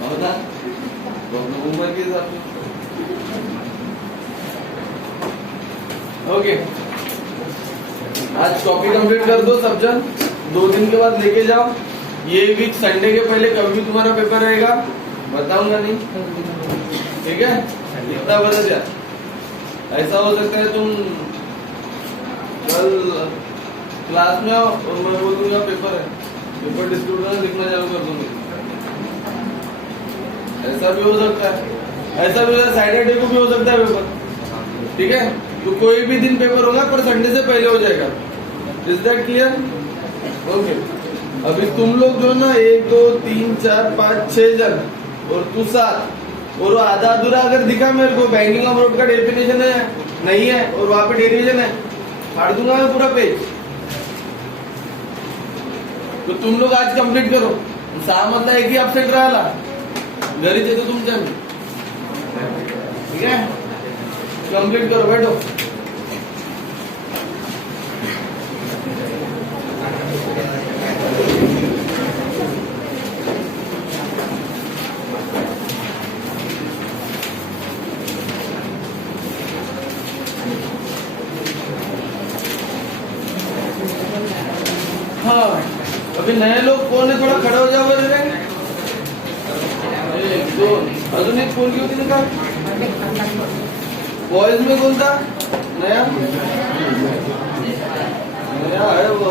होता उम्र के हिसाब से। ओके, आज कॉपी कंप्लीट कर दो सब जन, 2 दिन के बाद लेके जाओ। ये वीक संडे के पहले कभी भी तुम्हारा पेपर रहेगा, बताऊंगा नहीं, ठीक है? इतना बता दिया। ऐसा हो सकता है तुम कल क्लास में आओ और मैं बोल दूंगा पेपर है, पेपर डिस्ट्रीब्यूटर लिखना चालू कर दूंगी। ऐसा भी हो सकता है, ऐसा भी सैटरडे को भी हो सकता है पेपर, ठीक है? तो कोई भी दिन पेपर होगा पर संडे से पहले हो जाएगा। Is that clear? ओके, अभी तुम लोग जो ना 1 2 3 4 5 6 जन और तू 7 और आधा अधूरा अगर दिखा मेरे को, बैंकिंग ऑफ रोड का डेफिनेशन है नहीं है और वहां पे डेरिवेशन है, फाड़ दूंगा मैं पूरा पेज। तो तुम लोग आज कंप्लीट करो। 6 मधला एक ही अपसेट राहिला, घरीच येतो तुमच्या मी, ठीक है? कंप्लीट करो, बैठो। हाँ, अभी नए लोग कौन है, थोड़ा खड़े हो जाओ जरा। 1 2 अजून एक पोरगी होती ना का, बॉयज में कौन था नया? नया है वो।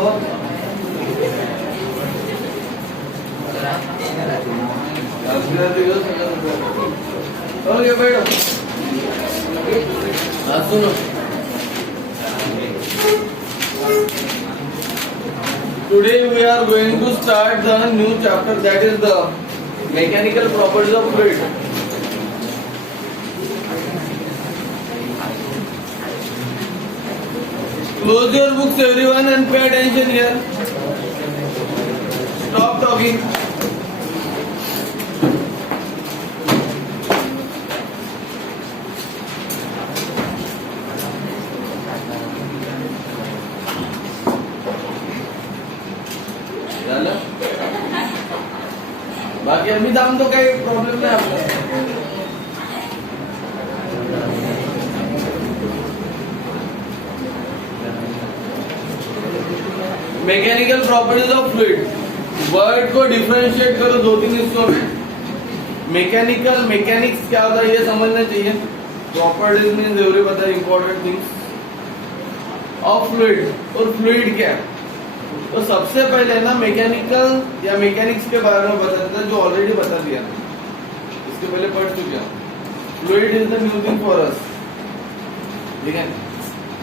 ओके, बैठो। हाँ सुनो, today we are going to start the new chapter, that is the mechanical properties of fluid. Close your books everyone and pay attention here. Stop talking. बाकी अभी दाम तो काही प्रॉब्लेम नाही आपला। Mechanical properties of fluid, word को differentiate करो 2-3 हिस्सों में। मैकेनिकल, मैकेनिक्स क्या होता है ये समझना चाहिए। प्रॉपर्टीज मीन्स एवरी पता है इंपॉर्टेंट थिंग्स ऑफ फ्लूइड। और फ्लूइड क्या है, तो सबसे पहले ना मैकेनिकल या मैकेनिक्स के बारे में बता देता है, जो ऑलरेडी बता दिया, इसके पहले पढ़ चुके हैं। Fluid is the new thing for us, ठीक है?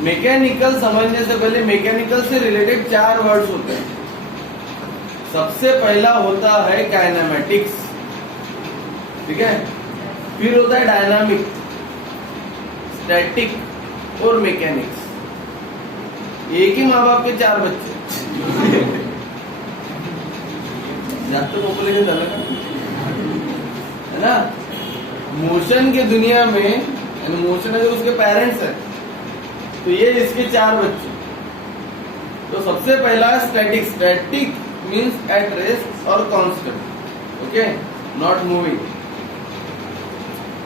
मैकेनिकल समझने से पहले मैकेनिकल से रिलेटेड 4 वर्ड्स होते हैं। सबसे पहला होता है काइनेमेटिक्स, ठीक है? फिर होता है डायनामिक, स्टैटिक और मैकेनिक्स। एक ही माँ बाप के 4 बच्चे जास्त पॉपुलेशन झालं का, है ना? मोशन के दुनिया में मोशन अगर उसके पेरेंट्स हैं तो ये इसके 4 बच्चे। तो सबसे पहला static. Static means at rest और constant, okay, not moving.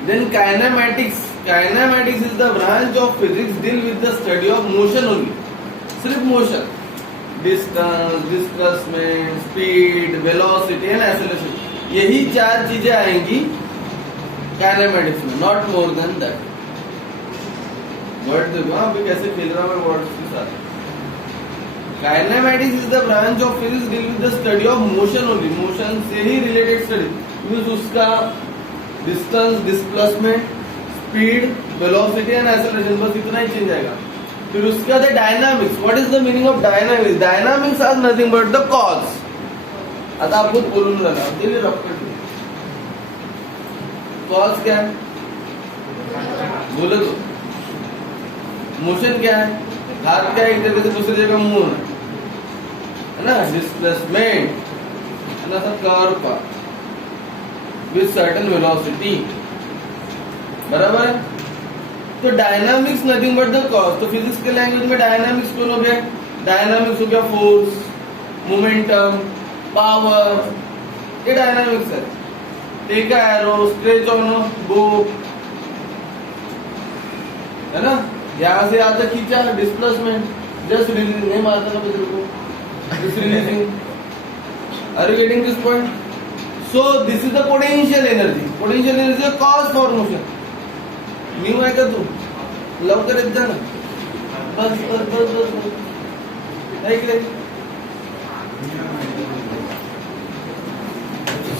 Then kinematics. Kinematics is the branch of physics deal with the study of motion only, सिर्फ motion, distance, displacement, speed, velocity and acceleration, यही 4 चीजें आएंगी kinematics में, not more than that. Word देखो अभी कैसे खेल रहा मैं वर्ड्स के साथ। Kinematics is the branch of physics deal with the study of motion only, motion से ही रिलेटेड स्टडी, मींस उसका distance, displacement, speed, velocity and acceleration, बस इतना ही चेंज आएगा। फिर उसके बाद dynamics. What is the meaning of dynamics? Dynamics are nothing but the cause. आता आप खुद बोलून रहा, दिल्ली रफ कर दिया। कॉज क्या है बोले तो? मोशन क्या है? हाथ क्या एक जगह से दूसरी जगह मूव है ना? डिस्प्लेसमेंट है ना, सब कर्व का विद सर्टेन वेलोसिटी, बराबर है? तो dynamics nothing but the cause. तो फिजिक्स के लैंग्वेज में डायनामिक्स कौन हो गया? डायनामिक्स हो गया फोर्स, मोमेंटम, पावर, ये डायनामिक्स है। Take a arrow, stretch on go, है ना, यहां से यहां तक खींचा, डिस्प्लेसमेंट, जस्ट रिलीजिंग, नहीं मारता ना तेरे को, just releasing. Are you getting this point? So this is the potential energy. Potential energy है कॉज फॉर मोशन। न्यू है का तू लवकर येत जा ना, बस बस बस बस बस, है की नाही?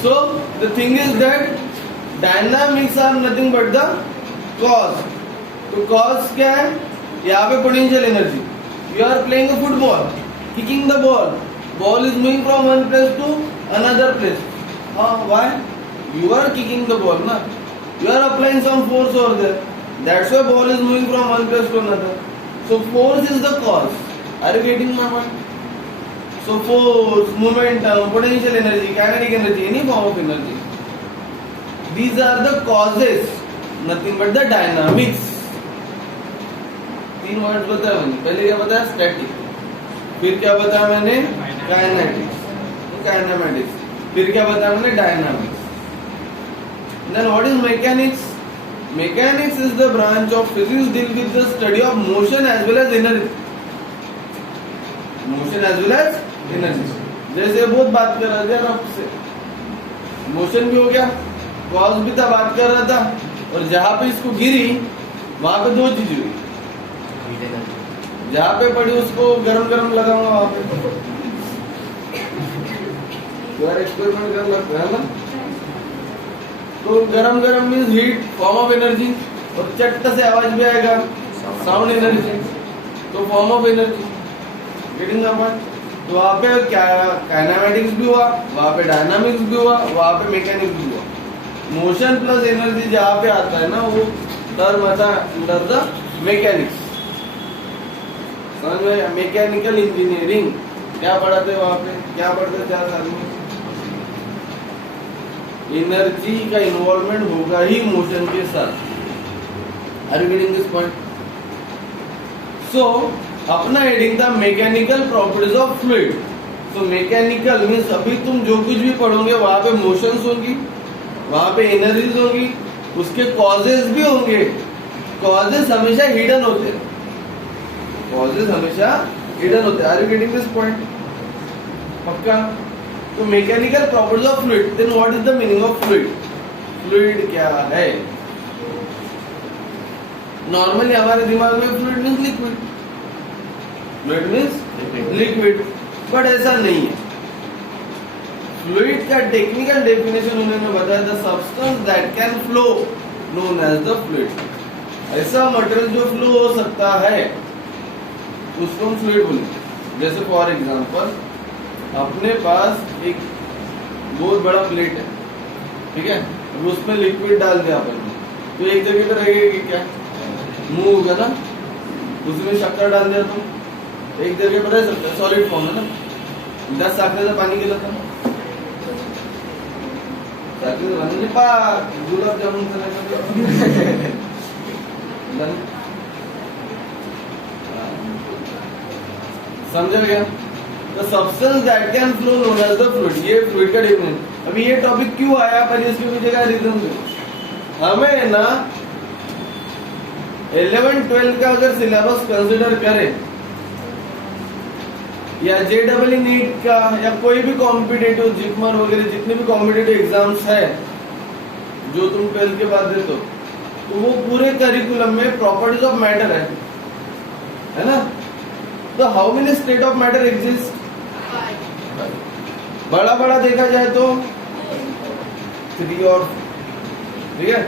So the thing is that dynamics are nothing but the cause. तो cause क्या है? यहाँ पे potential energy. You are playing a football, kicking the ball. Ball is moving from one place to another place. Why? You are kicking the ball, na? You are applying some force over there. That's why ball is moving from one place to another. So force is the cause. Are you getting my point? So force, momentum, potential energy, kinetic energy, any form of energy. These are the causes, nothing but the dynamics. तीन word बताया मैंने। पहले क्या बताया? Static, फिर क्या बताया मैंने? काइनेटिक्स, काइनेमेटिक्स, फिर क्या बताया मैंने? Dynamics. Then what is mechanics? Mechanics is the branch of physics deal with the study of motion as well as energy. Motion as well as energy. जैसे बहुत बात कर रहा था आपसे, मोशन भी हो गया, कॉज भी था, बात कर रहा था, और जहां पे इसको गिरी वहां पे दो चीज हुई। जहां पे पड़ी उसको गरम गरम लगाऊंगा, वहां पे यार एक्सपेरिमेंट कर लगता है ना। तो गरम गरम means heat, form of energy, और चट से आवाज भी आएगा, साउंड एनर्जी, तो form of energy. Getting the point? तो वहां पे क्या, काइनेमेटिक्स भी हुआ, वहां पे डायनामिक्स भी हुआ, वहां पे मैकेनिक्स भी हुआ। मोशन प्लस एनर्जी जहां पे आता है ना, वो टर्म आता है अंडर द मैकेनिक्स। समझ में? मैकेनिकल इंजीनियरिंग क्या पढ़ाते वहां पे? क्या पढ़ते 4 साल में? एनर्जी का इन्वॉल्वमेंट होगा ही मोशन के साथ। Are you getting this point? So अपना हेडिंग था मैकेनिकल प्रॉपर्टीज ऑफ फ्लूइड। तो मैकेनिकल मीन्स अभी तुम जो कुछ भी पढ़ोगे वहां पे मोशंस होंगी, वहां पे एनर्जीज होंगी, उसके कॉजेज भी होंगे। कॉजेज हमेशा हिडन होते हैं, कॉजेज हमेशा हिडन होते हैं। Are you getting this point? पक्का? तो mechanical properties of fluid, then what is the meaning of fluid? Fluid क्या है? नॉर्मली हमारे दिमाग में fluid means liquid, fluid means liquid, but ऐसा नहीं है। फ्लूइड का टेक्निकल डेफिनेशन उन्होंने बताया, the substance that can flow known as the fluid. ऐसा मटेरियल जो फ्लो हो सकता है उसको हम फ्लूइड बोलेंगे। जैसे फॉर एग्जांपल अपने पास एक बहुत बड़ा प्लेट है, ठीक है, अब उसमें लिक्विड डाल दिया अपन ने, तो एक जगह पे रहेगी क्या? मूव होगा ना। उसमें शक्कर डाल दिया तो एक जगह पर रह सकता है, सॉलिड फॉर्म है ना। 10 साखरेचं पाणी केलं तर साखरेचं पाणी पाक गुलाबजामुन समझ गया? तो substance that can flow known as the fluid, ये फ्लूइड का डेफिनेशन। अभी ये टॉपिक क्यों आया, पहले इसके पीछे का रीजन दो। हमें ना 11-12 का अगर सिलेबस कंसिडर करें, या JEE नीट का, या कोई भी कॉम्पिटेटिव जिपमर वगैरह जितने भी कॉम्पिटेटिव एग्जाम्स है जो तुम 12th के बाद देते हो, तो वो पूरे करिकुलम में प्रॉपर्टीज ऑफ मैटर है ना। तो how many state of matter exist? बड़ा बड़ा देखा जाए तो 3 और, ठीक है,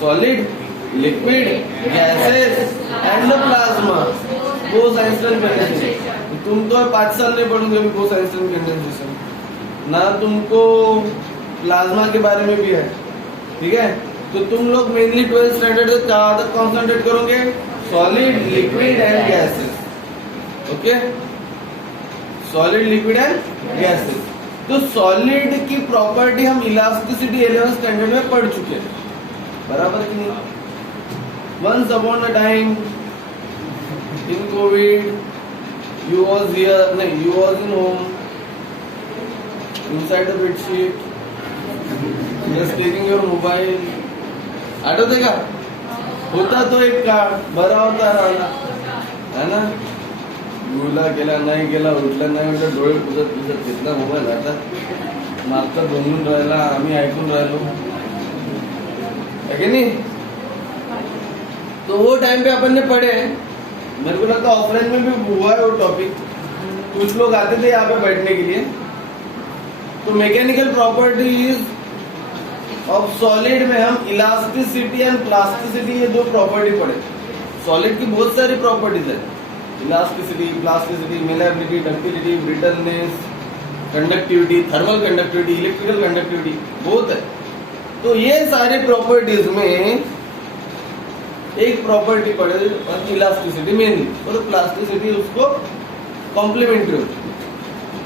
solid, liquid, gases and plasma. वो साइंसलन कंडेंसेशन तुम तो 5 साल नहीं पढ़ोगे अभी, वो साइंसलन कंडेंसेशन ना, तुमको प्लाज्मा के बारे में भी है, ठीक है। तो तुम लोग मेनली 12th स्टैंडर्ड से कहाँ तक कॉन्सेंट्रेट करोगे? Solid, liquid and gases, okay, solid, liquid and gases. तो सॉलिड की प्रॉपर्टी हम इलास्टिसिटी 11th स्टैंडर्ड में पढ़ चुके हैं, बराबर कि नहीं? Once upon a time in COVID, you was in home, inside the bed sheet, just taking your mobile. आठवते का? होता तो एक काळ बरा होता राहिला है ना. गुला केला नाही केला, उठला नाही उठला, डोळे पुसत पुसत घेतला मोबाईल हातात, मागचा बोलून राहिला, आम्ही ऐकून राहिलो है कि नहीं. तो वो टाइम पे अपन ने पढ़े. मेरे को लगता है ऑफलाइन में भी हुआ है वो टॉपिक. कुछ लोग आते थे यहाँ पे बैठने के लिए. तो मैकेनिकल प्रॉपर्टीज ऑफ सॉलिड में हम इलास्टिसिटी एंड प्लास्टिसिटी, ये दो प्रॉपर्टी पढ़े. सॉलिड की बहुत सारी प्रॉपर्टीज है. Elasticity, plasticity, malleability, ductility, brittleness, conductivity, thermal conductivity, electrical conductivity, बहुत है. तो ये सारे प्रॉपर्टीज में एक प्रॉपर्टी पड़े इलास्टिसिटी मेनली, और प्लास्टिसिटी उसको कॉम्प्लीमेंट्री होती.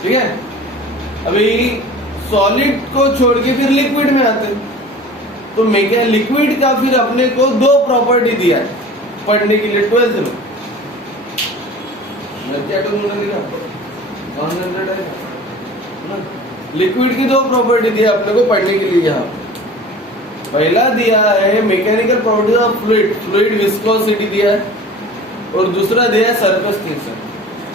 ठीक है. अभी सॉलिड को छोड़ के फिर लिक्विड में आते हैं. तो लिक्विड का फिर अपने को दो प्रॉपर्टी दिया है पढ़ने के लिए 12th में. लिक्विड की दो प्रॉपर्टी दिया अपने को पढ़ने के लिए. यहाँ पहला दिया है mechanical properties of fluid, fluid viscosity दिया है, और दूसरा दिया है सरफेस टेंशन.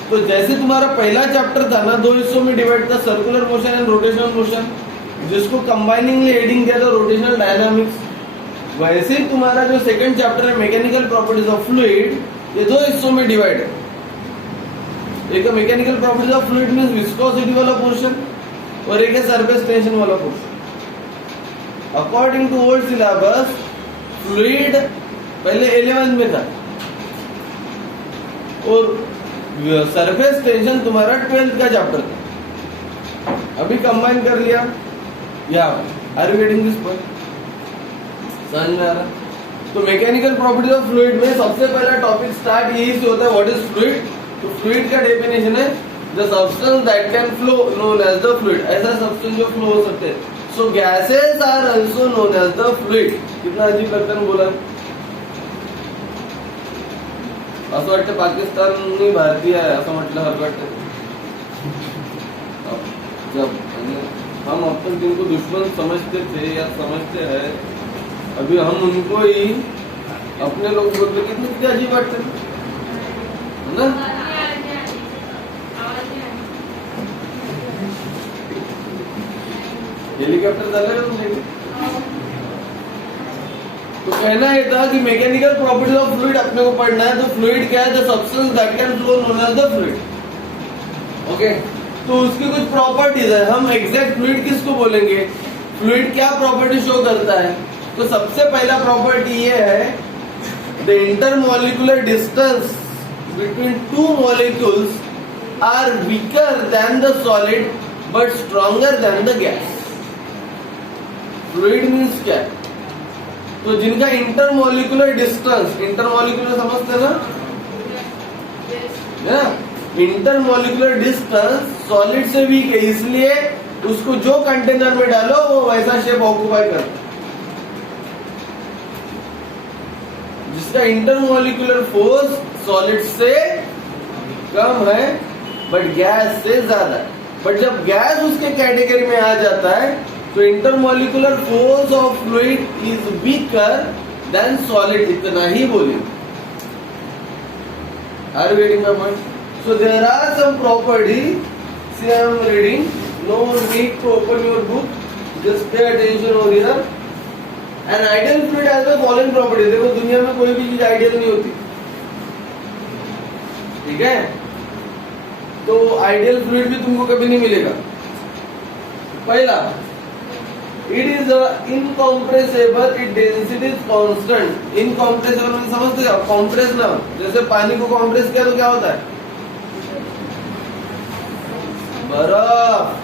तो जैसे तुम्हारा पहला चैप्टर था ना, दो हिस्सों में डिवाइड था, circular motion and rotational motion, जिसको कंबाइनिंगली हेडिंग किया था रोटेशनल डायनामिक्स. वैसे ही तुम्हारा जो सेकंड चैप्टर है मैकेनिकल प्रॉपर्टीज ऑफ फ्लूइड, ये दो हिस्सों में डिवाइड है. एक mechanical properties of fluid means viscosity वाला पोर्शन, और एक है सरफेस टेंशन वाला portion. According to old syllabus fluid पहले 11th में था, और सरफेस टेंशन तुम्हारा 12th का चैप्टर था. अभी कंबाइन कर लिया. या are you getting this point? समझ में आ रहा? तो मैकेनिकल प्रॉपर्टीज ऑफ फ्लूइड में सबसे पहला टॉपिक स्टार्ट यही से होता है, व्हाट इज फ्लूइड. तो फ्लूइड का डेफिनेशन है the substance that can flow known as the fluid. ऐसा सब्सटेंस जो फ्लो हो सकते हैं. So gases are also known as the fluid. कितना अजीब लगता है बोला. असं वाटतं पाकिस्तान भारतीय आहे असं म्हटलं हर वाटतं. जब हम अब तक जिनको दुश्मन समझते थे या समझते हैं, अभी हम उनको ही अपने लोग बोलते कितने अजीब बात है ना. हेलीकॉप्टर झालं तुमचे. तो कहना ये था कि मैकेनिकल प्रॉपर्टीज ऑफ फ्लूइड अपने को पढ़ना है. तो फ्लूइड क्या है? The substance that can flow known as the fluid. Okay. तो उसकी कुछ प्रॉपर्टीज है. हम एग्जैक्ट फ्लूइड किसको बोलेंगे, फ्लूइड क्या प्रॉपर्टी शो करता है. तो सबसे पहला प्रॉपर्टी ये है, the intermolecular distance between two molecules are weaker than the solid but stronger than the gas. Fluid means क्या? तो जिनका इंटरमॉलिक्यूलर डिस्टेंस, इंटरमॉलिक्यूलर समझते ना, इंटरमॉलिक्यूलर डिस्टेंस सॉलिड से वीक है, इसलिए उसको जो कंटेनर में डालो वो वैसा शेप ऑक्यूपाई करता है. जिसका इंटरमॉलिक्यूलर फोर्स सॉलिड से कम है बट गैस से ज्यादा है. बट जब गैस उसके कैटेगरी में आ जाता है तो intermolecular force of fluid is weaker than solid. इतना ही बोले. Are you getting my point? So there are some properties. See, I am reading. No need to open your book. Just pay attention over here. An ideal fluid has the following properties. देखो दुनिया में कोई भी चीज ideal नहीं होती. ठीक है. तो आइडियल फ्लूइड भी तुमको कभी नहीं मिलेगा. पहला, it is incompressible. its density is constant. Incompressible मतलब समझते हो? कॉम्प्रेस ना, जैसे पानी को कॉम्प्रेस किया तो क्या होता है? बर्फ.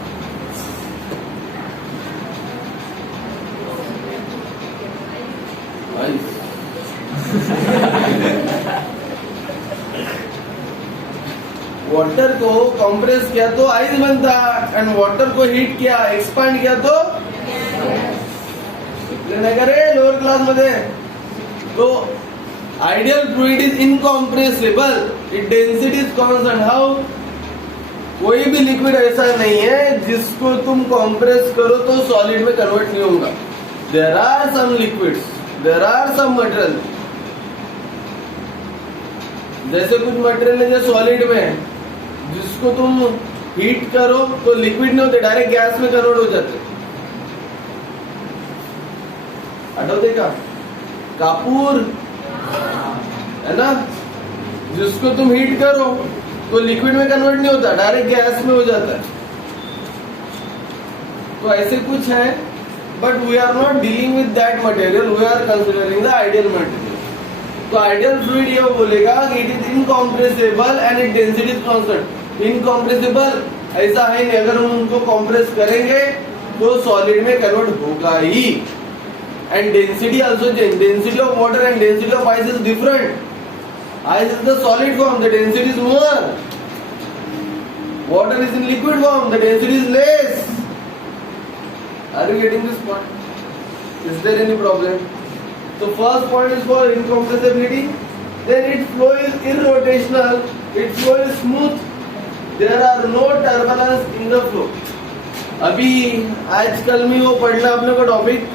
वाटर को कंप्रेस किया तो आइस बनता, एंड वाटर को हीट किया, एक्सपांड किया तो नहीं करे लोअर क्लास मध्ये. तो ideal fluid is incompressible. It density is constant. How? कोई भी लिक्विड ऐसा नहीं है जिसको तुम कॉम्प्रेस करो तो सॉलिड में कन्वर्ट नहीं होगा। There are some liquids, there are some material, जैसे कुछ मटेरियल है जो सॉलिड में है, जिसको तुम हीट करो तो लिक्विड नहीं होते, डायरेक्ट गैस में कन्वर्ट हो जाते। हटाओ का कापूर है ना, जिसको तुम हीट करो तो लिक्विड में कन्वर्ट नहीं होता, डायरेक्ट गैस में हो जाता है। तो ऐसे कुछ है, but we are not dealing with that material, we are considering the ideal material. तो आइडियल फ्लूइड ये बोलेगा कि it is incompressible and it density is constant. Incompressible ऐसा है नहीं, अगर हम उनको कॉम्प्रेस करेंगे तो सॉलिड में कन्वर्ट होगा ही। And density also change, density of water and density of ice is different. Ice is the solid form, the density is more. Water is in liquid form, the density is less. Are you getting this point? Is there any problem? So first point is for incompressibility. Then its flow is irrotational, its flow is smooth. There are no turbulence in the flow. अभी आजकल में वो पढ़ना अपने को topic,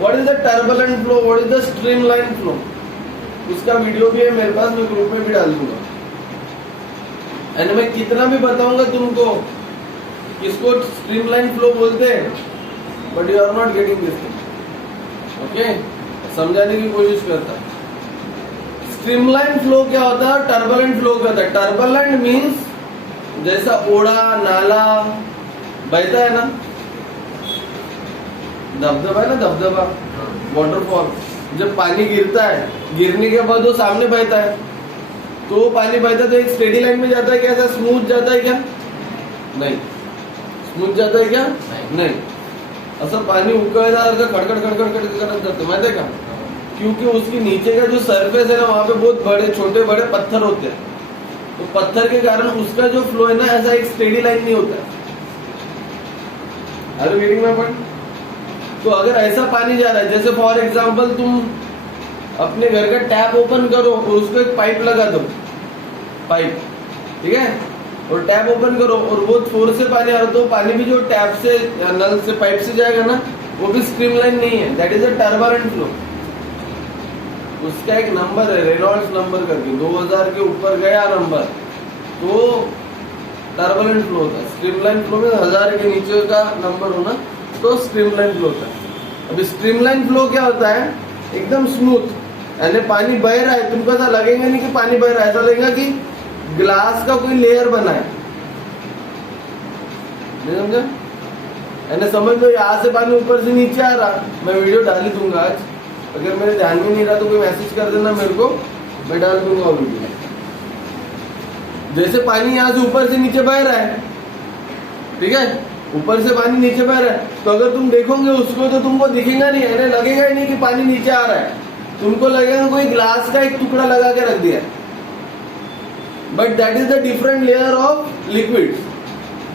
what is the turbulent flow, what is the streamline flow. उसका video भी है मेरे पास, मैं ग्रुप में भी डाल दूंगा। एंड मैं कितना भी बताऊंगा तुमको किसको स्ट्रीमलाइन फ्लो बोलते हैं, but you are not getting this thing. Okay, समझाने की कोशिश करता। स्ट्रीमलाइन फ्लो क्या होता है, टर्बुलेंट फ्लो क्या होता है। टर्बुलेंट मीन्स जैसा ओड़ा नाला बहता है ना, दबदबा है ना, दबदबा वाटरफॉल, जब पानी गिरता है, गिरने के बाद वो सामने बहता है, तो वो पानी बहता तो एक स्टेडी लाइन में जाता है क्या, ऐसा स्मूथ जाता है क्या? नहीं। स्मूथ जाता है क्या? नहीं। असं पानी उकळल्यासारखं खडखड खडखड खडखड करत जातं, माहिती है का? क्योंकि उसके नीचे का जो सरफेस है ना, वहां पे बहुत बड़े छोटे बड़े पत्थर होते हैं, तो पत्थर के कारण उसका जो फ्लो है ना, ऐसा एक स्टेडी लाइन नहीं होता है। Are you getting my point? तो अगर ऐसा पानी जा रहा है, जैसे फॉर एग्जांपल तुम अपने घर का टैप ओपन करो और उसको एक पाइप लगा दो, पाइप, ठीक है, और टैप ओपन करो और बहुत फोर्स से पानी आ रहा, तो पानी भी जो टैप से नल से पाइप से जाएगा ना, वो भी स्ट्रीमलाइन नहीं है, that is a turbulent flow. उसका एक नंबर है, रेनॉल्ड्स नंबर करके, 2000 के ऊपर गया नंबर तो टर्बुलेंट फ्लो होता है। स्ट्रीमलाइन फ्लो में 1000 के नीचे का नंबर होना तो स्ट्रीमलाइन फ्लो होता है। अभी स्ट्रीमलाइन फ्लो क्या होता है, एकदम स्मूथ, यानी पानी बह रहा है, तुमको ऐसा लगेगा नहीं कि पानी बह रहा है, ऐसा लगेगा कि ग्लास का कोई लेयर बना है, नहीं समझा? यानी समझ लो यहाँ से पानी ऊपर से नीचे आ रहा। मैं वीडियो डाल ही दूंगा आज, अगर मेरे ध्यान में नहीं रहा तो कोई मैसेज कर देना मेरे को, मैं डाल दूंगा वीडियो। जैसे पानी यहाँ से ऊपर से नीचे बह रहा है, ठीक है, ऊपर से पानी नीचे बह रहा है, तो अगर तुम देखोगे उसको तो तुमको दिखेगा नहीं, यानी लगेगा ही नहीं कि पानी नीचे आ रहा है, तुमको लगेगा कोई ग्लास का एक टुकड़ा लगा के रख दिया। But that is the different layer of liquid.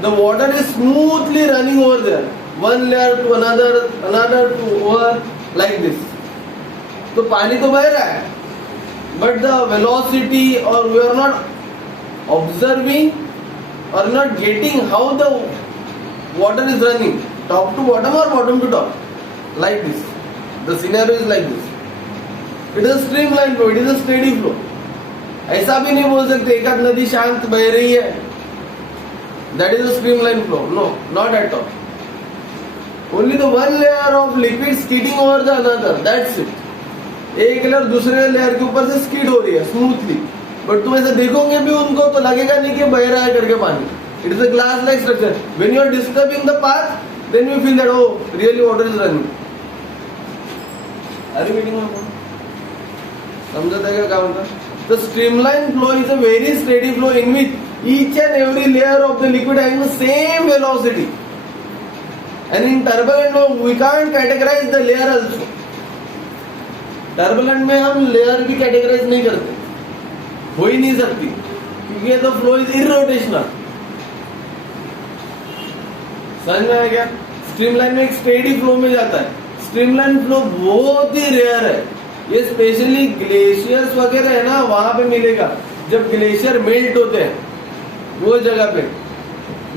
The water is smoothly running over there, one layer to another, another to over, like this. तो पानी तो बह रहा है, बट द वेलोसिटी, और वी आर नॉट ऑब्जर्विंग और not getting how the water is running top to bottom or bottom to top, like this. The scenario is like this. It is a streamline flow, it is a steady flow. ऐसा भी नहीं बोल सकते एक आध नदी शांत बह रही है, that is a streamline flow. No, not at all. Only the one layer of liquid skidding over the another, that's it. एक लेयर दूसरे लेयर के ऊपर से स्किड हो रही है स्मूथली, बट तुम ऐसा देखोगे भी उनको तो लगेगा नहीं कि बह रहा है करके पानी। It is a glass-like structure. When you are disturbing the path, then you feel that oh, really water is running. Are you getting my point? समझता है क्या होता है? The streamline flow is a very steady flow in which each and every layer of the liquid having the same velocity. And in turbulent flow, we can't categorize the layer also. Turbulent में हम layer भी categorize नहीं करते, हो ही नहीं सकती, क्योंकि the flow is irrotational. समझ में आया क्या? स्ट्रीमलाइन में एक स्टेडी फ्लो में जाता है। स्ट्रीमलाइन फ्लो बहुत ही रेयर है, ये स्पेशली ग्लेशियर्स वगैरह है ना, वहां पे मिलेगा, जब ग्लेशियर मेल्ट होते हैं वो जगह पे,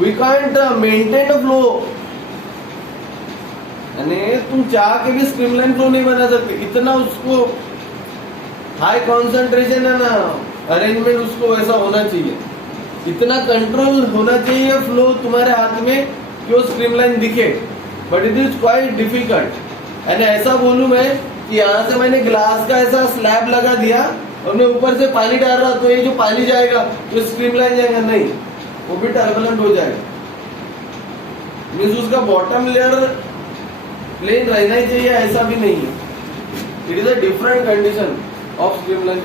we can't maintain a flow, यानी तुम चाह के भी स्ट्रीमलाइन फ्लो नहीं बना सकते, इतना उसको हाई कॉन्सेंट्रेशन है ना, अरेंजमेंट उसको वैसा होना चाहिए, इतना कंट्रोल होना चाहिए फ्लो तुम्हारे हाथ में कि वो स्ट्रीमलाइन दिखे, but it is quite difficult. यानी ऐसा बोलूं मैं कि यहाँ से मैंने ग्लास का ऐसा स्लैब लगा दिया और मैं ऊपर से पानी डाल रहा, तो ये जो पानी जाएगा तो स्ट्रीमलाइन जाएगा नहीं, वो भी टर्बुलेंट हो जाएगा। मीन्स उसका बॉटम लेयर प्लेन रहना ही चाहिए, ऐसा भी नहीं है। It is a different condition of streamline.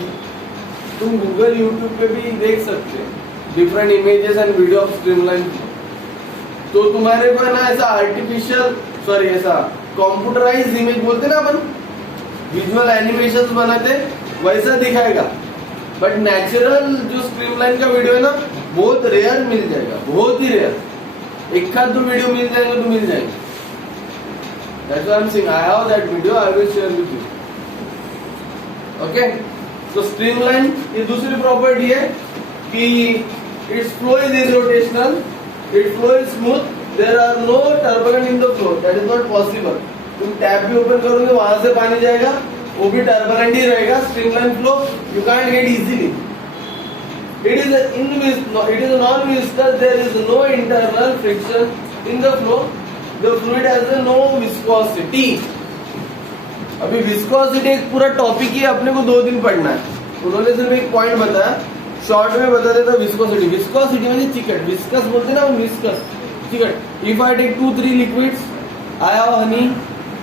तुम गूगल यूट्यूब पे भी देख सकते हैं different images and video of streamline. तो तुम्हारे को है ना ऐसा आर्टिफिशियल सॉरी ऐसा कंप्यूटराइज इमेज बोलते ना अपन, विजुअल एनिमेशन बनाते वैसा दिखाएगा, बट नेचुरल जो स्ट्रीमलाइन का वीडियो है ना बहुत रेयर मिल जाएगा, बहुत ही रेयर, एक आध दो वीडियो मिल जाएंगे तो मिल जाएंगे। That's why I'm saying I have that video, I will share with you. Okay? So streamline की दूसरी प्रॉपर्टी है कि its flow is irrotational, its flow is smooth, there are no turbulence in the flow, that is not possible. तुम tap भी open करोगे वहां से पानी जाएगा, वो भी टर्बुलेंट ही रहेगा। Streamline flow you can't get easily. It is non viscous, there is no internal friction in the flow. The fluid has no viscosity. अभी विस्कोसिटी एक पूरा टॉपिक ही अपने को 2 दिन पढ़ना है। उन्होंने सिर्फ एक पॉइंट बताया, शॉर्ट में बता देता विस्कोसिटी। विस्कोसिटी मतलब चिकट, विस्कस बोलते ना, विस्कस चिकट। If I take 2-3 liquids, I have honey,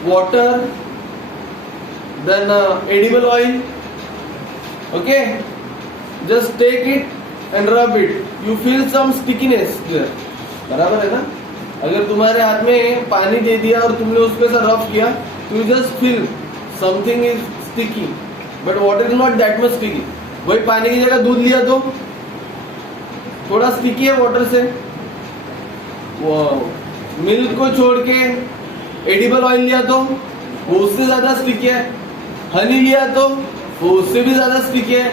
water, then edible oil, okay, just take it and rub it, you feel some stickiness there, बराबर है ना। अगर तुम्हारे हाथ में पानी दे दिया और तुमने उसमें से रफ किया, तो you just feel something is sticky, but water is not that much sticky. वही पानी की जगह दूध लिया तो थोड़ा स्टिकी है वाटर से, वो मिल्क को छोड़ के एडिबल ऑयल लिया तो वो उससे ज्यादा स्टिकी है, हनी लिया तो वो उससे भी ज्यादा स्टिकी है,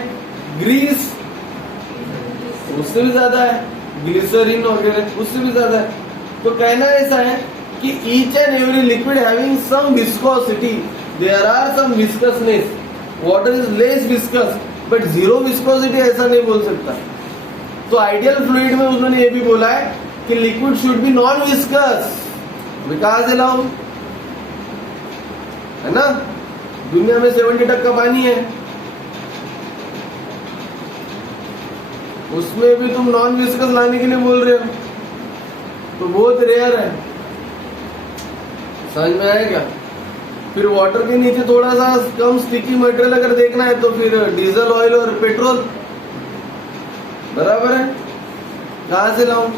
ग्रीस उससे भी ज्यादा है, ग्लिसरीन वगैरह उससे भी ज्यादा है। तो कहना ऐसा है कि each and every liquid having some viscosity, there are some viscousness, water is less viscous but zero viscosity ऐसा नहीं बोल सकता। तो आइडियल फ्लूइड में उन्होंने ये भी बोला है कि liquid should be non viscous, Vikas allow है ना। दुनिया में 70% पानी है, उसमें भी तुम नॉन विस्कस लाने के लिए बोल रहे हो, तो बहुत रेयर है। समझ में आया क्या? फिर वाटर के नीचे थोड़ा सा कम स्टिकी मटेरियल अगर देखना है तो फिर डीजल ऑयल और पेट्रोल, बराबर है। कहां से लाऊं?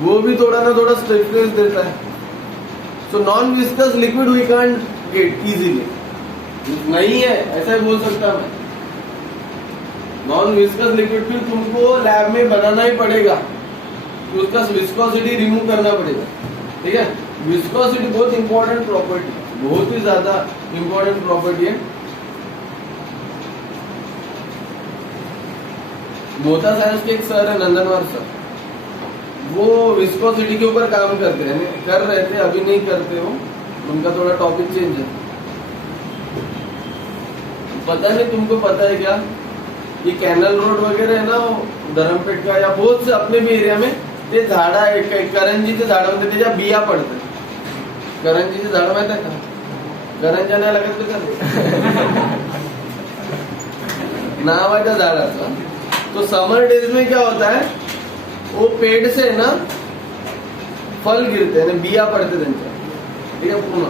वो भी थोड़ा ना थोड़ा स्टिफनेस देता है। So non viscous liquid we can't get easily, नहीं है ऐसा ही बोल सकता मैं। नॉन विस्कस लिक्विड फिर तुमको लैब में बनाना ही पड़ेगा, उसका विस्कोसिटी रिमूव करना पड़ेगा, ठीक है। विस्कोसिटी बहुत इंपॉर्टेंट प्रॉपर्टी, बहुत ही ज्यादा इंपॉर्टेंट प्रॉपर्टी है। मोता साइंस के एक सर है नंदनवार सर, वो विस्कोसिटी के ऊपर काम करते हैं, कर रहे थे, अभी नहीं करते हो, उनका थोड़ा टॉपिक चेंज है। पता नहीं तुमको पता है क्या, ये कैनल रोड वगैरह है ना धरमपेट का, या बहुत से अपने भी एरिया में ते झाड आहे, करंजीचे झाडामध्ये त्याच्या बिया पडतात। करंजीचे झाड माहित आहे का? करंजा नाही लागत का? नाव आहे त्या झाडाचं। तो समर डेज में क्या होता है, वो पेड़ से ना फल गिरते हैं, बिया पड़ते त्यांच्या, ठीक है, पूर्ण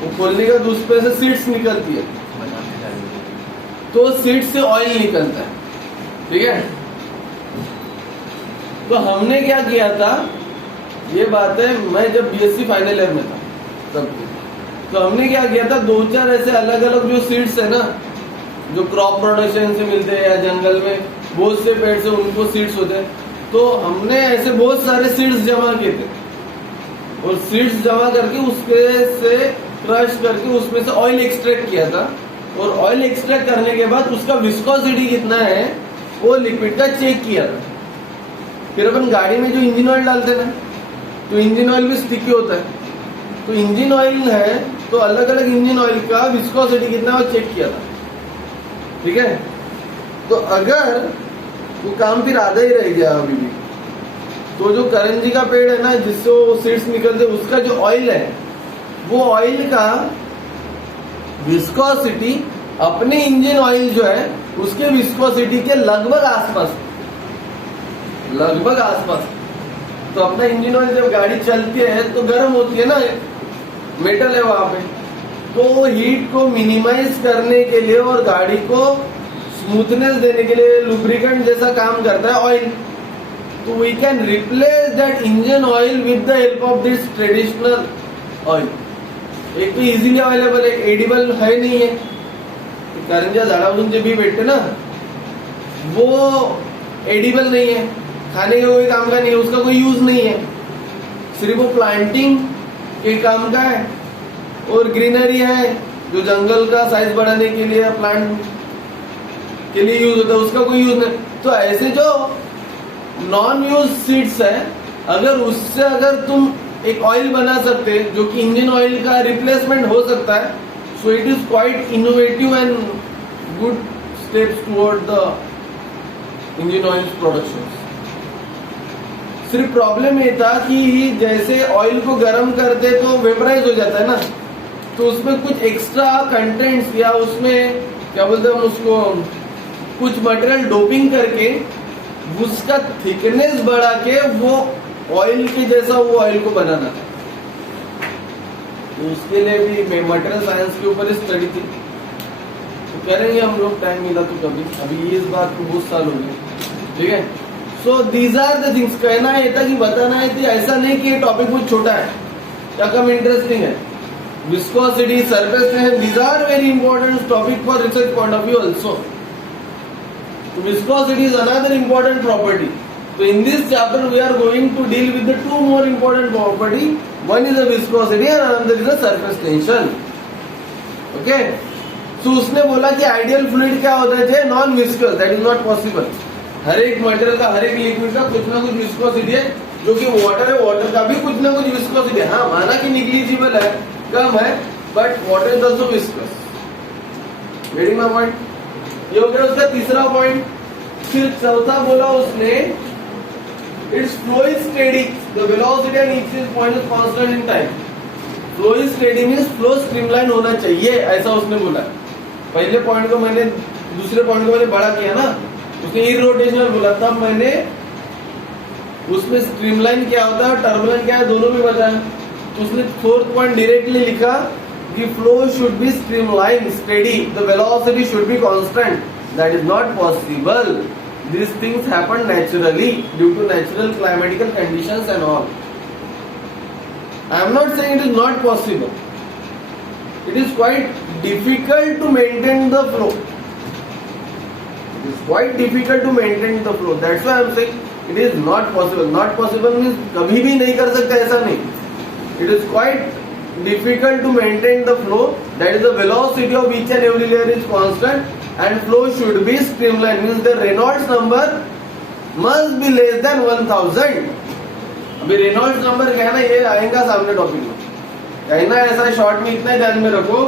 वो खोलने का दूसरे से सीड्स निकलती है, तो सीड से ऑयल निकलता है, ठीक है। तो हमने क्या किया था, ये बात है मैं जब बीएससी फाइनल ईयर में था तब, तो हमने क्या किया था, 2-4 ऐसे अलग अलग जो सीड्स है ना, जो क्रॉप प्रोडक्शन से मिलते हैं या जंगल में बहुत से पेड़ से उनको सीड्स होते हैं, तो हमने ऐसे बहुत सारे सीड्स जमा किए थे, और सीड्स जमा करके उसके से क्रश करके उसमें से ऑयल एक्सट्रैक्ट किया था, और ऑयल एक्सट्रैक्ट करने के बाद उसका विस्कोसिटी कितना है वो लिक्विड का चेक किया था। फिर अपन गाड़ी में जो इंजन ऑयल डालते हैं ना, तो इंजन ऑयल भी स्टिकी होता है। तो इंजन ऑयल है तो अलग अलग इंजन ऑयल का विस्कोसिटी कितना है वो चेक किया था, ठीक है। तो अगर वो काम फिर आधा ही रह गया अभी भी, तो जो करंजी का पेड़ है ना जिससे वो सीड्स निकलते, उसका जो ऑयल है वो ऑयल का विस्कोसिटी अपने इंजन ऑयल जो है उसके विस्कोसिटी के लगभग आसपास। तो अपना इंजन ऑयल जब गाड़ी चलती है तो गर्म होती है ना, मेटल है वहां पे, तो हीट को मिनिमाइज करने के लिए और गाड़ी को स्मूथनेस देने के लिए लुब्रिकेंट जैसा काम करता है ऑयल। तो we can replace that engine oil with the help of this traditional oil. एक तो इजीली अवेलेबल है, एडिबल है नहीं है, करंजा झाडापासून जे बी भेटते ना वो एडिबल नहीं है, खाने का कोई काम का नहीं है, उसका कोई यूज नहीं है, सिर्फ वो प्लांटिंग के काम का है और ग्रीनरी है जो जंगल का साइज बढ़ाने के लिए प्लांट के लिए यूज होता है, उसका कोई यूज नहीं। तो ऐसे जो नॉन यूज सीड्स है, अगर तुम एक ऑयल बना सकते जो कि इंजन ऑयल का रिप्लेसमेंट हो सकता है, so it is quite innovative and good steps toward the engine oil production. सिर्फ प्रॉब्लम ये था कि जैसे ऑयल को गर्म करते तो वेपराइज हो जाता है ना, तो उसमें कुछ एक्स्ट्रा कंटेंट्स या उसमें क्या बोलते हैं उसको, कुछ मटेरियल डोपिंग करके उसका थिकनेस बढ़ा के वो ऑयल के जैसा वो ऑयल को बनाना था। तो उसके लिए भी मटेरियल साइंस के ऊपर स्टडी थी, तो करेंगे हम लोग, टाइम मिला तो कभी। अभी इस बात को बहुत साल हो गए, ठीक है। So these are the things, कहना है था कि बताना है थी, ऐसा नहीं कि ये टॉपिक बहुत छोटा है या कम इंटरेस्टिंग है। Viscosity, surface tension, these are very important topic for research point of view also. Viscosity is another important property. So in this chapter we are going to deal with the two more important property. One is the viscosity and another is the surface tension. Okay? So उसने बोला कि ideal fluid क्या होता है, non viscous, that is not possible. हर एक material का, हर एक लिक्विड का कुछ ना कुछ विस्कोसिटी है, जो कि वाटर है, वाटर का भी कुछ ना कुछ विस्कोसिटी है। हाँ, माना कि निग्लिजिबल है, कम है, but water is also viscous. Getting my point? ये हो गया उसका तीसरा पॉइंट। फिर चौथा बोला उसने, it's flow is steady, the velocity and each point is constant in time. Flow is steady means flow streamline होना चाहिए, ऐसा उसने बोला। पहले पॉइंट को मैंने, दूसरे पॉइंट को मैंने बड़ा किया ना, उसने इरोटेशनल बोला, तब मैंने उसमें स्ट्रीमलाइन क्या होता है, टर्बुलेंट क्या है, दोनों भी बताया। तो उसने फोर्थ पॉइंट डायरेक्टली लिखा कि flow should be streamlined, steady, the velocity should be constant. That is not possible. These things happen naturally due to natural climatical conditions and all. I am not saying it is not possible. It is quite difficult to maintain the flow. It is quite difficult to maintain the flow. That's why I am saying it is not possible. Not possible means कभी भी नहीं कर सकते, ऐसा नहीं। It is quite difficult to maintain the flow, that is the velocity of each and every layer is constant and flow should be streamlined, means the Reynolds number must be less than 1000. अभी Reynolds number क्या है ना, ये आएगा सामने topic में, कहना ऐसा शॉर्ट में इतना ध्यान में रखो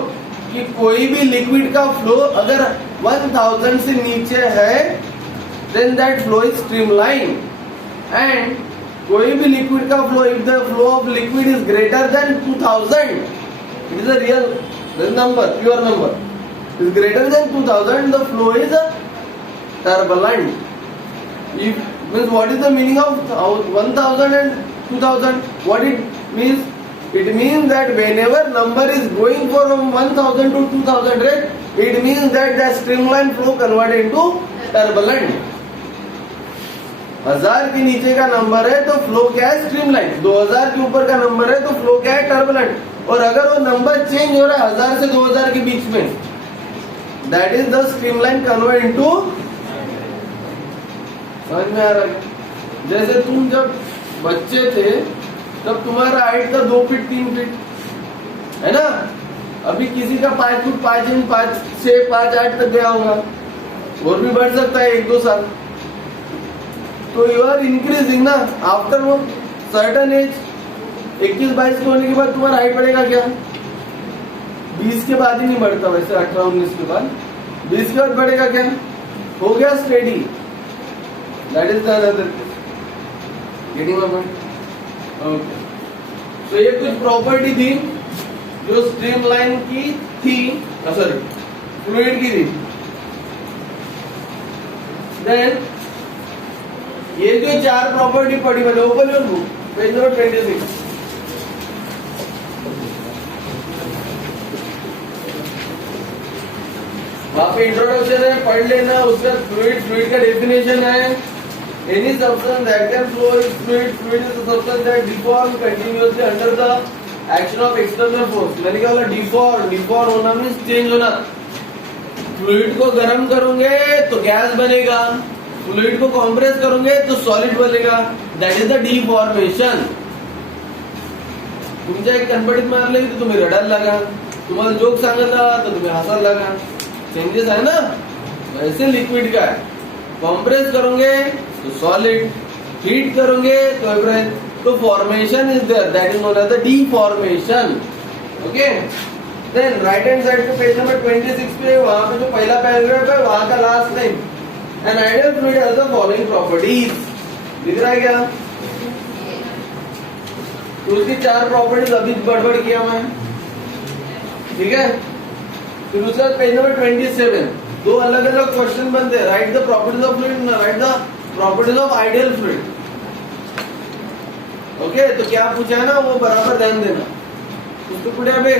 कि कोई भी लिक्विड का फ्लो अगर 1000 से नीचे है then that flow is streamlined, and कोई भी लिक्विड का flow, if the flow of liquid is greater than 2000, it is a real number, pure number, is greater than 2000, the flow is turbulent. If means what is the meaning of 1000 and 2000? What it means? It means that whenever number is going from 1000 to 2000 rate, it means that the streamline flow converted into turbulent. 1000 के नीचे का number है तो flow क्या है, streamline. 2000 के ऊपर का नंबर है तो फ्लो क्या है, टर्बुलेंट। और अगर वो नंबर चेंज हो रहा है 1000 से 2000 के बीच में, that is the streamline convert into. समझ में आ रहा है? जैसे तुम जब बच्चे थे तब तुम्हारा हाइट था 2 फीट 3 फीट, है ना? अभी किसी का 5 फुट 5 इंच 5 6 5 8 तक गया होगा, और भी बढ़ सकता है 1-2 साल। तो यू आर इंक्रीजिंग ना आफ्टर वो सर्टन एज। 21-22 के होने के बाद तुम्हारा हाइट बढ़ेगा क्या? 20 के बाद ही नहीं बढ़ता वैसे, 18-19 के बाद। 20 के बाद बढ़ेगा क्या? हो गया steady. That is the another getting my point. Okay, तो ये कुछ प्रॉपर्टी थी जो स्ट्रीमलाइन की थी, सॉरी फ्लूइड की थी। देन ये जो 4 प्रॉपर्टी पढ़ी मैंने, open your book page number 26। वहां पे इंट्रोडक्शन है, पढ़ लेना। उसका फ्लूइड का डेफिनेशन है, any substance that can flow is fluid. Fluid is the substance that deform continuously under the action of external force. मैंने क्या बोला? डिफॉर्म होना मीन्स चेंज होना। फ्लूइड को गर्म करोगे तो गैस बनेगा, फ्लूइड को कॉम्प्रेस करोगे तो सॉलिड बनेगा। That is the deformation. तुमच्या एक कन्वर्टिंग मारले तर तुम्ही रडायला लागा, तुम्हाला जोक सांगितला तर तुम्ही हसायला लागा। चेंजेस है ना, वैसे लिक्विड का है। कॉम्प्रेस करोगे तो सॉलिड, हीट करोगे तो एब्रेज, तो formation is there, that is known as the deformation. Okay, then right hand side पे पेज नंबर 26 पे वहां पे जो पहला पैराग्राफ है वहां का last line, an ideal fluid has the following properties. दिख रहा है क्या? तो उसकी 4 प्रॉपर्टीज अभी गड़बड़ किया मैं, ठीक है। फिर उसके बाद पेज नंबर 27 2 अलग अलग क्वेश्चन बनते हैं। Right the properties of fluid, right the properties of ideal fluid. Okay, तो क्या पूछा है ना वो बराबर ध्यान देना। उसको पुढे अबे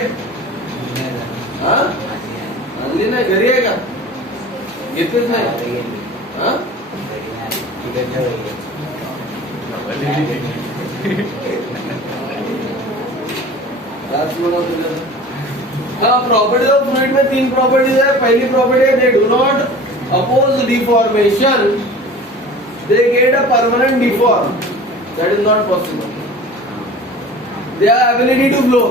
आणली नाही, घरी आहे का? घेतेच नाही हा? प्रॉपर्टीज ऑफ फ्लूइड में 3 प्रॉपर्टीज है। पहली प्रॉपर्टी है, they do not oppose deformation, they get a permanent deform, that is not possible. They are ability to flow,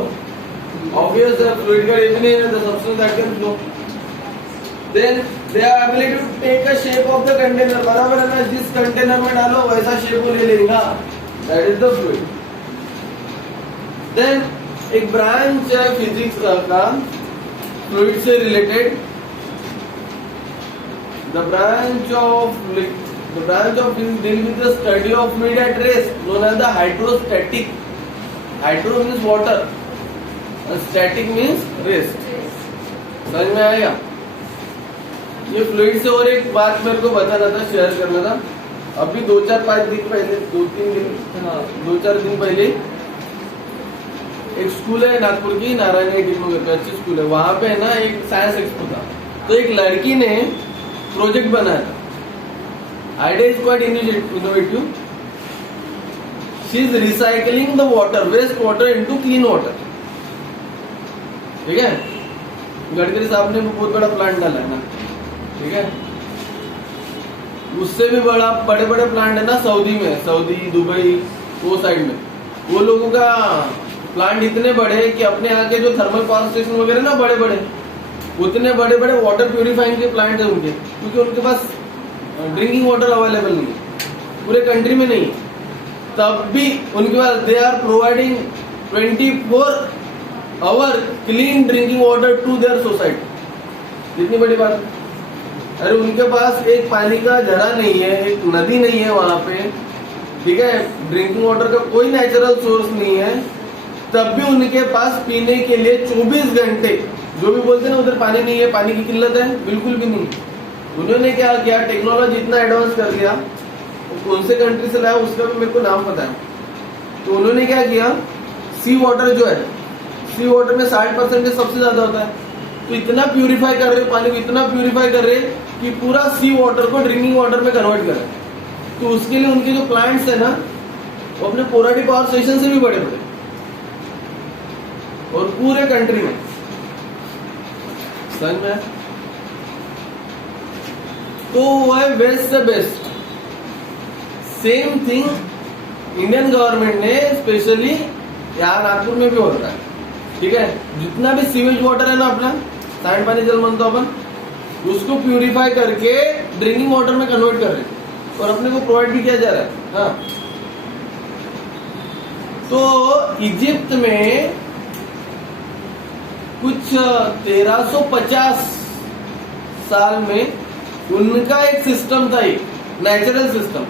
obvious fluid का definition is the substance that can flow. Then they are ability to take a shape of the container, बराबर है ना, जिस container में डालो वैसा shape वो ले लेगा, that is the fluid. Then एक ब्रांच है फिजिक्स का फ्लूइड से related, the branch of physics deal with the study of fluid at rest, known as the hydrostatic. Hydro means water, static means rest. समझ में आएगा? ये fluid से और एक बात मेरे को बताना था, शेयर करना था। अभी 2-4 दिन पहले, 2-4 दिन पहले एक स्कूल है नागपुर की, नारायण टिमोगर, अच्छी स्कूल है। वहां पे ना एक साइंस एक्सपो था, तो एक लड़की ने प्रोजेक्ट बनाया था। Idea is quite innovative. She is recycling the water, waste water into clean water. ठीक है, गडकरी साहब ने बहुत बड़ा प्लांट डाला है ना, ठीक है। उससे भी बड़े बड़े प्लांट है ना सऊदी में, सऊदी दुबई वो साइड में, वो लोगों का प्लांट इतने बड़े कि अपने यहाँ के जो थर्मल पावर स्टेशन वगैरह ना बड़े बड़े, उतने बड़े बड़े वाटर प्यूरिफाइंग के प्लांट है उनके, क्योंकि उनके पास ड्रिंकिंग वाटर अवेलेबल नहीं है, पूरे कंट्री में नहीं है। तब भी उनके पास they are providing 24 hour clean drinking water to their society. कितनी बड़ी बात। अरे उनके पास एक पानी का झरा नहीं है, एक नदी नहीं है वहां पे, ठीक है, ड्रिंकिंग वाटर का कोई नेचुरल सोर्स नहीं है, तब भी उनके पास पीने के लिए 24 घंटे, जो भी बोलते हैं ना उधर पानी नहीं है, पानी की किल्लत है, बिल्कुल भी नहीं। उन्होंने क्या किया, टेक्नोलॉजी इतना एडवांस कर दिया, कौन से कंट्री से लाया उसका भी मेरे को नाम पता है। तो उन्होंने क्या किया, सी वाटर जो है, सी वाटर में 60% सबसे ज्यादा होता है, तो इतना प्यूरिफाई कर रहे, पानी को इतना प्यूरिफाई कर रहे कि पूरा सी वाटर को ड्रिंकिंग वाटर में कन्वर्ट कर रहे। तो उसके लिए उनके जो प्लांट्स है ना, वो अपने कोराडी पावर स्टेशन से भी बड़े बड़े, और पूरे कंट्री में। समझ में? तो वो है बेस्ट से best. Same thing Indian government ने स्पेशली यहाँ नागपुर में भी हो रहा है, ठीक है। जितना भी सीवेज वाटर है ना अपना, सांड पानी जल मानते अपन, उसको प्यूरिफाई करके ड्रिंकिंग वाटर में कन्वर्ट कर रहे हैं। और अपने को प्रोवाइड भी किया जा रहा है। हाँ, तो इजिप्ट में कुछ 1350 साल में उनका एक सिस्टम था, एक नेचुरल सिस्टम,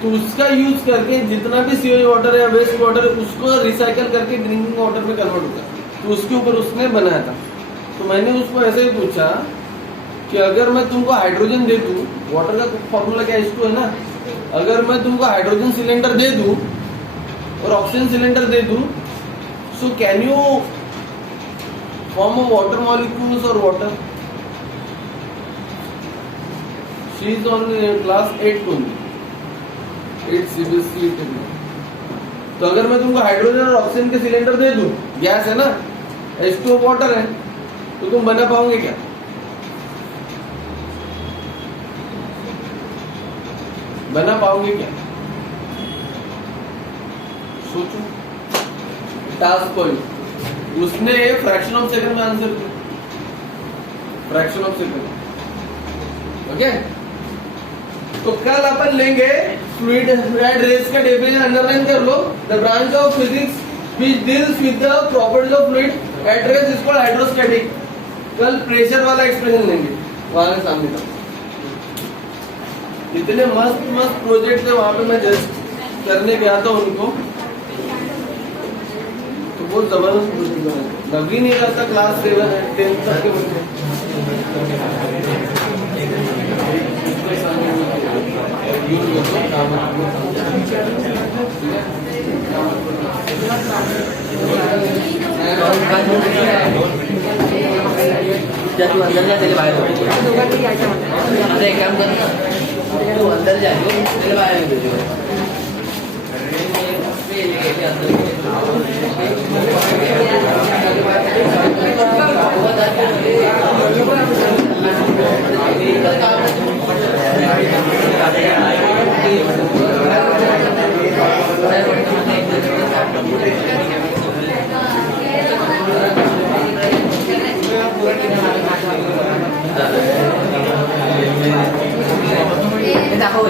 तो उसका यूज करके जितना भी सीवेज वाटर या वेस्ट वाटर है उसको रिसाइकल करके ड्रिंकिंग वाटर में कन्वर्ट होता है। तो उसके ऊपर उसने बनाया था। तो मैंने उसको ऐसे ही पूछा कि अगर मैं तुमको हाइड्रोजन दे दूं, वाटर का फॉर्मूला क्या H2 है ना, अगर मैं तुमको हाइड्रोजन सिलेंडर दे दूं और ऑक्सीजन सिलेंडर दे दूं, so can you form a water molecules और water? She is on class 8 only, 8 CBSE। तो अगर मैं तुमको हाइड्रोजन और ऑक्सीजन के सिलेंडर दे दूं, गैस है ना, H2O वाटर है, तो तुम बना पाओगे क्या? बना पाओगे क्या? सोचो। टास्क पॉइंट उसने फ्रैक्शन ऑफ सेकंड में आंसर किया, फ्रैक्शन ऑफ सेकंड। ओके, तो कल अपन लेंगे फ्लूइड एंड रेस का डेफिनेशन, अंडरलाइन कर लो। The branch of physics which deals with the properties of fluid at rest is called hydrostatic. कल प्रेशर वाला एक्सप्रेशन लेंगे वहां के सामने का। इतने मस्त मस्त प्रोजेक्ट है वहां पे, मैं जस्ट करने गया था उनको, तो बहुत जबरदस्त प्रोजेक्ट बना। लग ही नहीं रहा था क्लास 7 10 तक के बच्चे। तू अंदर जा, तेरे बाहर अरे एक काम कर ना, तू अंदर जा, तेरे बाहर दाखव